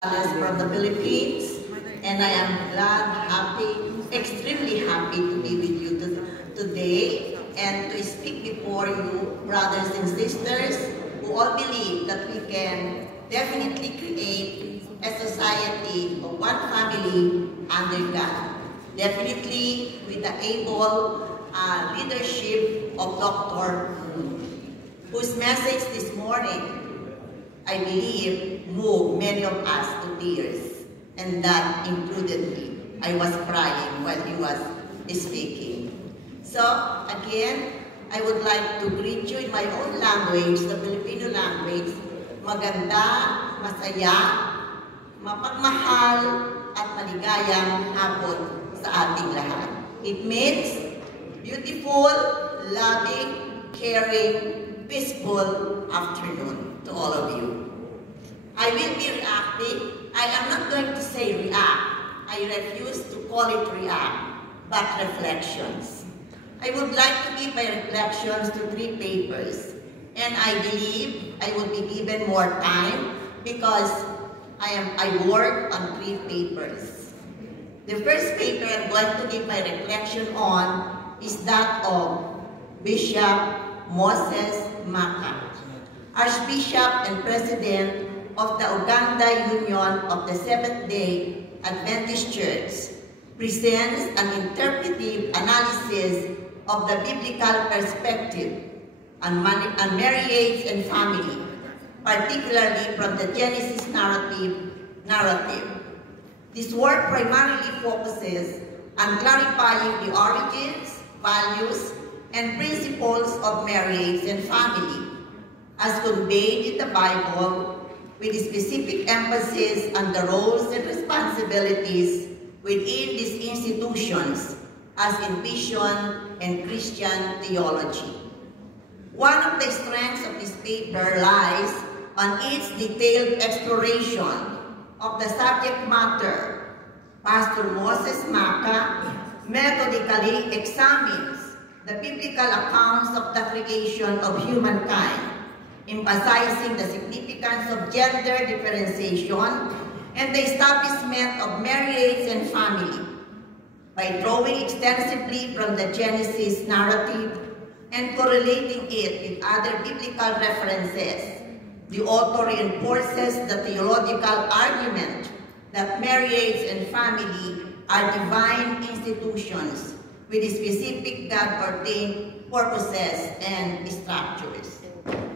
From the Philippines, and I am glad, extremely happy to be with you today and to speak before you, brothers and sisters, who all believe that we can definitely create a society of one family under God. Definitely with the able leadership of Dr. Moon, whose message this morning, I believe, moved many of us to tears, and that included me. I was crying while he was speaking. So, again, I would like to greet you in my own language, the Filipino language. Maganda, masaya, mapagmahal, at maligayang hapon sa ating lahat. It means beautiful, loving, caring, peaceful afternoon to all of you. I will be reacting. I am not going to say react. I refuse to call it react, but reflections. I would like to give my reflections to 3 papers, and I believe I will be given more time because I work on 3 papers. The first paper I'm going to give my reflection on is that of Bishop Moses Maka, Archbishop and President of the Uganda Union of the Seventh-day Adventist Church, presents an interpretive analysis of the biblical perspective on marriage and family, particularly from the Genesis narrative. This work primarily focuses on clarifying the origins, values, and principles of marriage and family, as conveyed in the Bible, with specific emphasis on the roles and responsibilities within these institutions as envisioned in Christian theology. One of the strengths of this paper lies on its detailed exploration of the subject matter. Pastor Moses Maka methodically examines the biblical accounts of the creation of humankind, emphasizing the significance of gender differentiation and the establishment of marriage and family. By drawing extensively from the Genesis narrative and correlating it with other biblical references, the author reinforces the theological argument that marriage and family are divine institutions with specific God-ordained purposes and structures.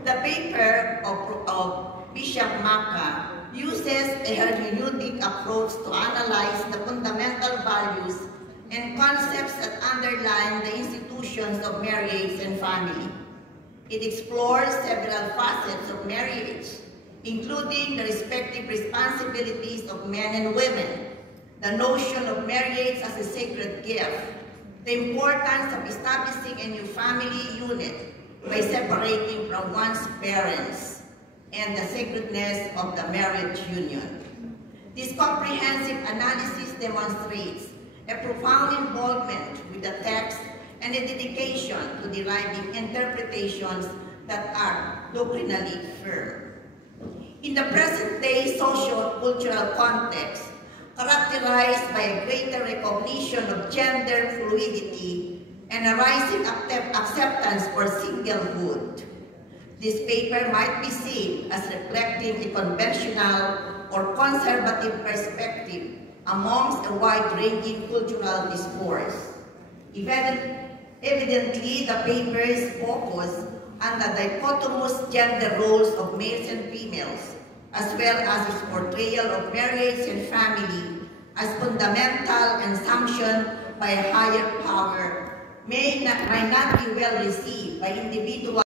The paper of Bishop Maka uses a hermeneutic approach to analyze the fundamental values and concepts that underlie the institutions of marriage and family. It explores several facets of marriage, including the respective responsibilities of men and women, the notion of marriage as a sacred gift, the importance of establishing a new family unit by separating from one's parents, and the sacredness of the marriage union. This comprehensive analysis demonstrates a profound involvement with the text and a dedication to deriving interpretations that are doctrinally firm. In the present-day social-cultural context, characterized by a greater recognition of gender fluidity and a rising acceptance for singlehood, this paper might be seen as reflecting a conventional or conservative perspective amongst a wide-ranging cultural discourse. Evidently, the paper's focus on the dichotomous gender roles of males and females, as well as its portrayal of marriage and family as fundamental and sanctioned by a higher power, might not be well received by individuals